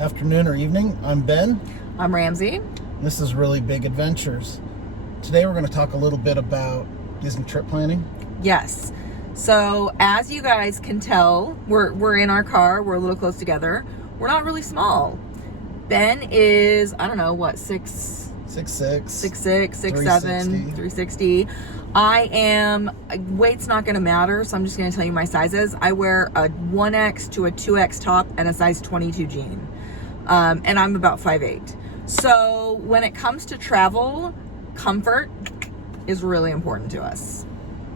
afternoon or evening. I'm Ben. I'm Ramsey. This is Really Big Adventures. Today we're going to talk a little bit about Disney trip planning. Yes. So as you guys can tell, we're in our car. We're a little close together. We're not really small. Ben is, I don't know, what, 6'6", 6'7", 360. I am, weight's not going to matter, so I'm just going to tell you my sizes. I wear a 1X to a 2X top and a size 22 jean. And I'm about 5'8". So when it comes to travel, comfort is really important to us.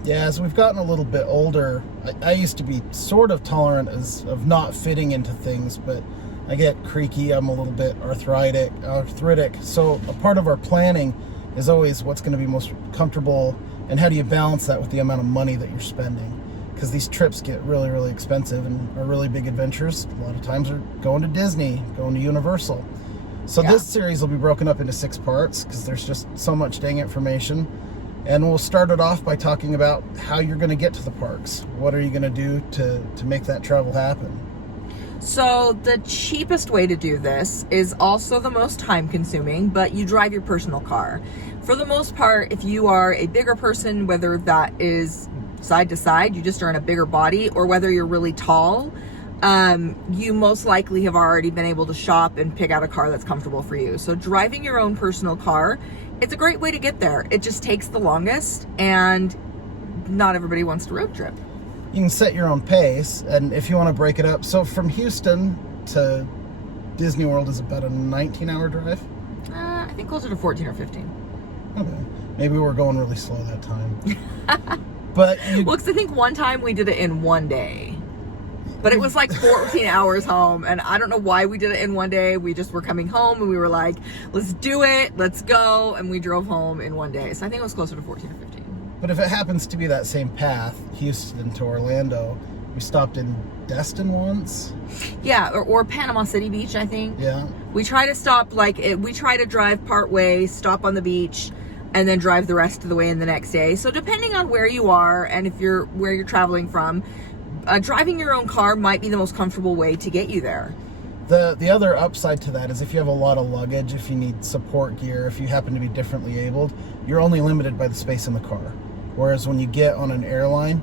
Yeah, as we've gotten a little bit older, I used to be sort of tolerant of not fitting into things, but I get creaky. I'm a little bit arthritic. So a part of our planning is always what's going to be most comfortable and how do you balance that with the amount of money that you're spending. Because these trips get really, really expensive and are really big adventures. A lot of times are going to Disney, going to Universal. So This series will be broken up into 6 parts because there's just so much dang information. And we'll start it off by talking about how you're going to get to the parks. What are you going to do to make that travel happen? So the cheapest way to do this is also the most time consuming, but you drive your personal car. For the most part, if you are a bigger person, whether that is side to side, you just are in a bigger body, or whether you're really tall, you most likely have already been able to shop and pick out a car that's comfortable for you. So driving your own personal car, it's a great way to get there. It just takes the longest, and not everybody wants to road trip. You can set your own pace, and if you want to break it up, so from Houston to Disney World is about a 19-hour drive? I think closer to 14 or 15. Okay. Maybe we're going really slow that time. But well, because I think one time we did it in one day. But it was like 14 hours home, and I don't know why we did it in one day. We just were coming home, and we were like, let's do it, let's go, and we drove home in one day. So I think it was closer to 14 or 15. But if it happens to be that same path, Houston to Orlando, we stopped in Destin once. Yeah, or Panama City Beach, I think. Yeah. We try to stop, we try to drive part way, stop on the beach, and then drive the rest of the way in the next day. So depending on where you are and where you're traveling from, driving your own car might be the most comfortable way to get you there. The other upside to that is if you have a lot of luggage, if you need support gear, if you happen to be differently abled, you're only limited by the space in the car. Whereas when you get on an airline,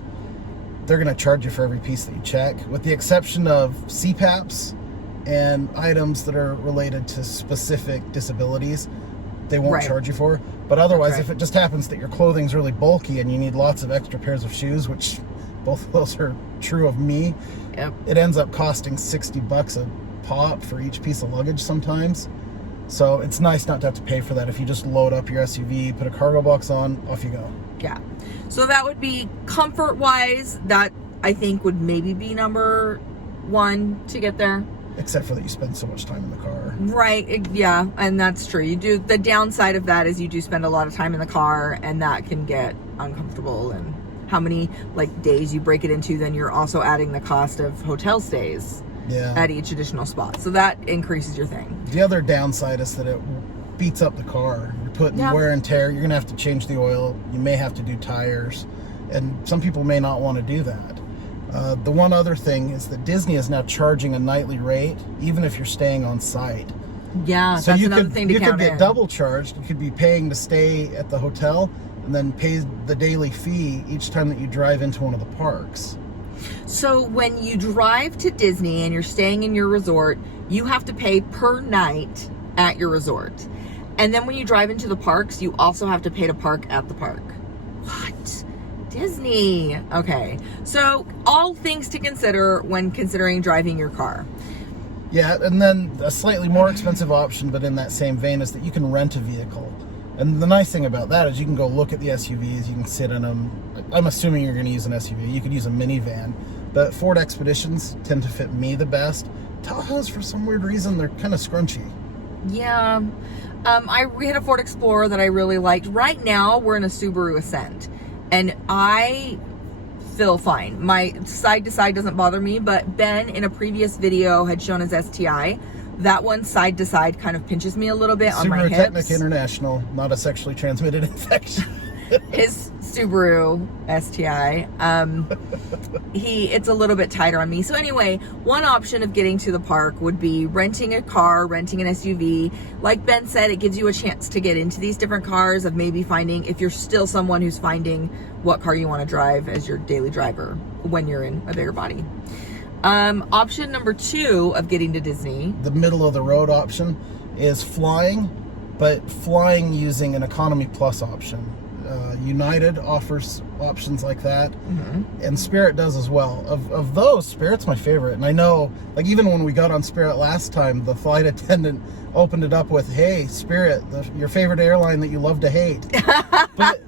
they're going to charge you for every piece that you check, with the exception of CPAPs and items that are related to specific disabilities. They won't charge you for. But otherwise, if it just happens that your clothing's really bulky and you need lots of extra pairs of shoes, which both of those are true of me, it ends up costing $60 a pop for each piece of luggage sometimes. So it's nice not to have to pay for that. If you just load up your SUV, put a cargo box on, off you go. Yeah. So that would be comfort-wise, that I think would maybe be number 1 to get there. Except for that you spend so much time in the car. Right, yeah, and that's true. You do. The downside of that is you do spend a lot of time in the car, and that can get uncomfortable. And how many days you break it into, then you're also adding the cost of hotel stays at each additional spot. So that increases your thing. The other downside is that it beats up the car. You're putting wear and tear. You're gonna have to change the oil. You may have to do tires, and some people may not want to do that. The one other thing is that Disney is now charging a nightly rate, even if you're staying on site. Yeah, so that's another thing to count in. You could get double charged. You could be paying to stay at the hotel and then pay the daily fee each time that you drive into one of the parks. So when you drive to Disney and you're staying in your resort, you have to pay per night at your resort. And then when you drive into the parks, you also have to pay to park at the park. What? Disney. Okay. So all things to consider when considering driving your car. Yeah, and then a slightly more expensive option, but in that same vein, is that you can rent a vehicle. And the nice thing about that is you can go look at the SUVs, you can sit in them. I'm assuming you're going to use an SUV. You could use a minivan. But Ford Expeditions tend to fit me the best. Tahoes, for some weird reason, they're kind of scrunchy. Yeah. We had a Ford Explorer that I really liked. Right now, we're in a Subaru Ascent. And I feel fine. My side to side doesn't bother me, but Ben in a previous video had shown his STI. That one side to side kind of pinches me a little bit on my hips. Subaru Technic International, not a sexually transmitted infection. his Subaru STI. It's a little bit tighter on me. So anyway, one option of getting to the park would be renting a car, renting an SUV. Like Ben said, it gives you a chance to get into these different cars, of maybe finding, if you're still someone who's finding what car you want to drive as your daily driver when you're in a bigger body. Option number 2 of getting to Disney, the middle of the road option, is flying, but flying using an economy plus option. United offers options like that, and Spirit does as well. Of those, Spirit's my favorite. And I know, like, even when we got on Spirit last time, the flight attendant opened it up with, "Hey, Spirit, your favorite airline that you love to hate." But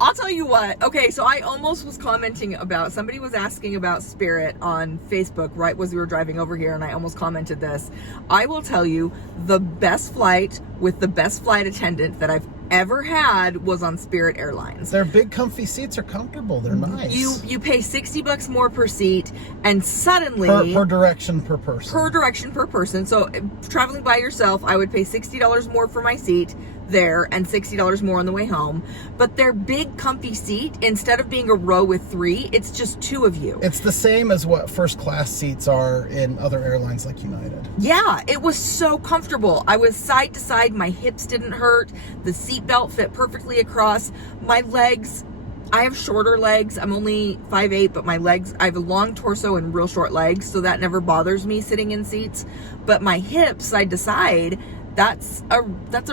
I'll tell you what. Okay, so I almost was commenting about, somebody was asking about Spirit on Facebook right as we were driving over here, and I almost commented this. I will tell you, the best flight with the best flight attendant that I've ever had was on Spirit Airlines. Their big comfy seats are comfortable. They're nice. You pay $60 more per seat, and suddenly per direction per person. Per direction per person. So traveling by yourself, I would pay $60 more for my seat there and $60 more on the way home. But their big comfy seat, instead of being a row with 3, it's just 2 of you. It's the same as what first class seats are in other airlines like United. Yeah, it was so comfortable. I was side to side. My hips didn't hurt. The seat belt fit perfectly across. My legs, I have shorter legs. I'm only 5'8", but my legs, I have a long torso and real short legs, so that never bothers me sitting in seats. But my hips, side to side, that's a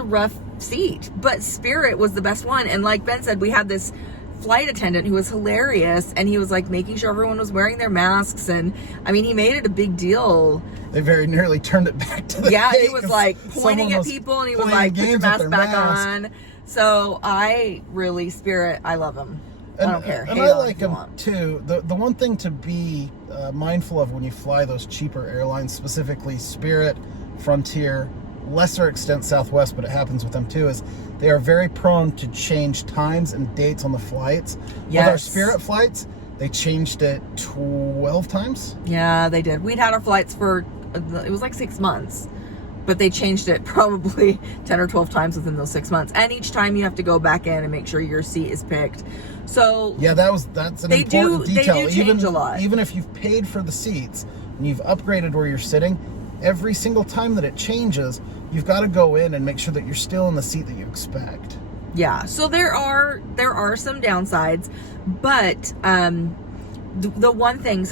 rough seat. But Spirit was the best one. And like Ben said, we had this flight attendant who was hilarious, and he was like making sure everyone was wearing their masks, and I mean, he made it a big deal. They very nearly turned it back to the he was like pointing at people, and he was like, "Put your mask back on." So Spirit, I love him. I don't care. And I like him too. The one thing to be mindful of when you fly those cheaper airlines, specifically Spirit, Frontier, lesser extent Southwest, but it happens with them too, is they are very prone to change times and dates on the flights. Yes. With our Spirit flights, they changed it 12 times. Yeah, they did. We'd had our flights for, it was like 6 months, but they changed it probably 10 or 12 times within those 6 months. And each time you have to go back in and make sure your seat is picked. So yeah, that's an important detail. They do change a lot. Even if you've paid for the seats and you've upgraded where you're sitting, every single time that it changes, you've got to go in and make sure that you're still in the seat that you expect. Yeah, so there are some downsides, but the one thing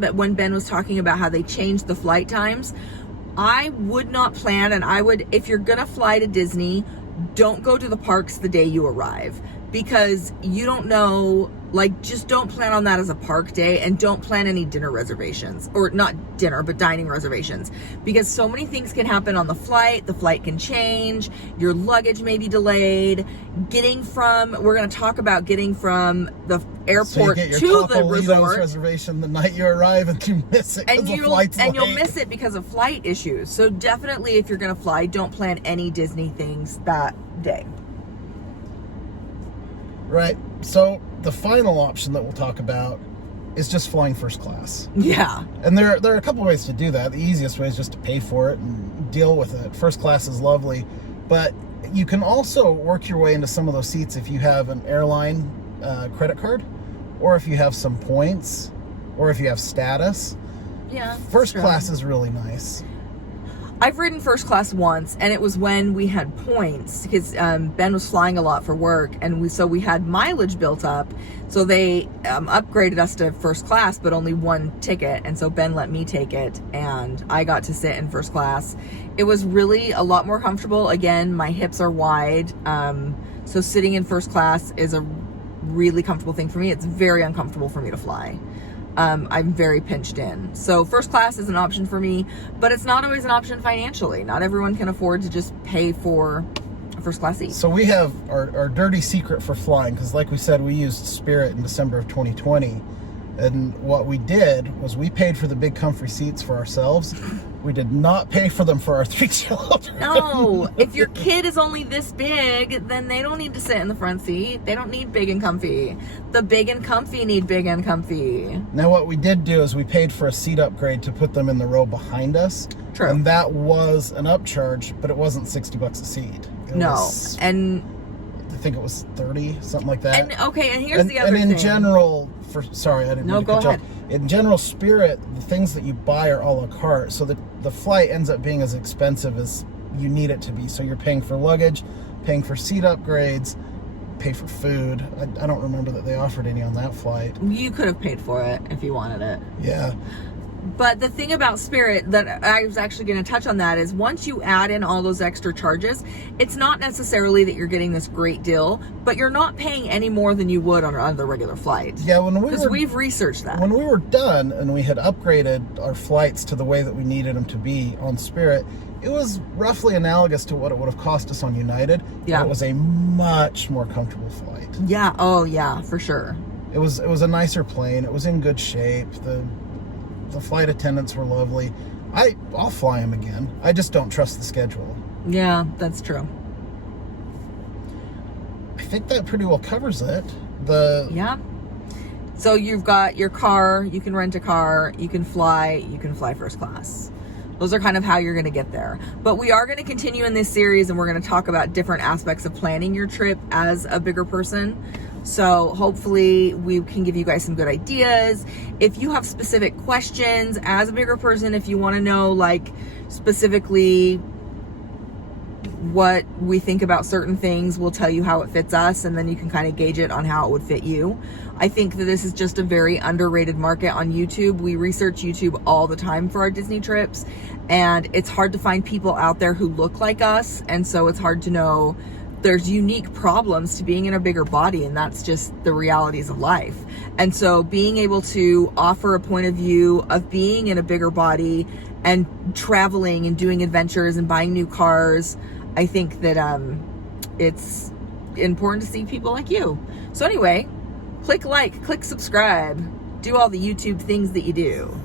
that when Ben was talking about how they changed the flight times, I would not plan, and I would, if you're gonna fly to Disney, don't go to the parks the day you arrive, because you don't know, like, just don't plan on that as a park day, and don't plan any dinner reservations, or not dinner, but dining reservations, because so many things can happen on the flight can change, your luggage may be delayed, we're going to talk about getting from the airport to the resort. Reservation the night you arrive, and you miss it because the flight's late. And you'll miss it because of flight issues. So definitely, if you're going to fly, don't plan any Disney things that day. Right. So the final option that we'll talk about is just flying first class. Yeah. And there are a couple ways to do that. The easiest way is just to pay for it and deal with it. First class is lovely, but you can also work your way into some of those seats if you have an airline credit card, or if you have some points, or if you have status. Yeah. First class is really nice. I've ridden first class once, and it was when we had points, because Ben was flying a lot for work, and we had mileage built up, so they upgraded us to first class, but only one ticket, and so Ben let me take it, and I got to sit in first class. It was really a lot more comfortable. Again, my hips are wide, so sitting in first class is a really comfortable thing for me. It's very uncomfortable for me to fly. I'm very pinched in. So first class is an option for me, but it's not always an option financially. Not everyone can afford to just pay for a first class seat. So we have our dirty secret for flying, because like we said, we used Spirit in December of 2020. And what we did was we paid for the big comfy seats for ourselves. We did not pay for them for our 3 children. No, if your kid is only this big, then they don't need to sit in the front seat. They don't need big and comfy. The big and comfy need big and comfy. Now what we did do is we paid for a seat upgrade to put them in the row behind us. True. And that was an upcharge, but it wasn't $60 a seat. No, and I think it was 30, something like that. And here's the other thing. And in thing. general, sorry, I didn't mean to cut you off. In general, Spirit, the things that you buy are a la carte, so that the flight ends up being as expensive as you need it to be. So you're paying for luggage, paying for seat upgrades, pay for food. I don't remember that they offered any on that flight. You could have paid for it if you wanted it. Yeah. But the thing about Spirit that I was actually going to touch on that is once you add in all those extra charges, it's not necessarily that you're getting this great deal, but you're not paying any more than you would on another regular flight. Yeah, because we've researched that. When we were done and we had upgraded our flights to the way that we needed them to be on Spirit, it was roughly analogous to what it would have cost us on United. Yeah. It was a much more comfortable flight. Yeah. Oh, yeah, for sure. It was a nicer plane. It was in good shape. The flight attendants were lovely. I'll fly them again. I just don't trust the schedule. Yeah, that's true. I think that pretty well covers it. Yeah. So you've got your car, you can rent a car, you can fly first class. Those are kind of how you're going to get there. But we are going to continue in this series and we're going to talk about different aspects of planning your trip as a bigger person. So hopefully we can give you guys some good ideas. If you have specific questions as a bigger person, if you want to know like specifically what we think about certain things, we'll tell you how it fits us, and then you can kind of gauge it on how it would fit you. I think that this is just a very underrated market on YouTube. We research YouTube all the time for our Disney trips, and it's hard to find people out there who look like us, and so it's hard to know there's unique problems to being in a bigger body, and that's just the realities of life. And so being able to offer a point of view of being in a bigger body and traveling and doing adventures and buying new cars, I think that it's important to see people like you. So anyway, click like, click subscribe, do all the YouTube things that you do.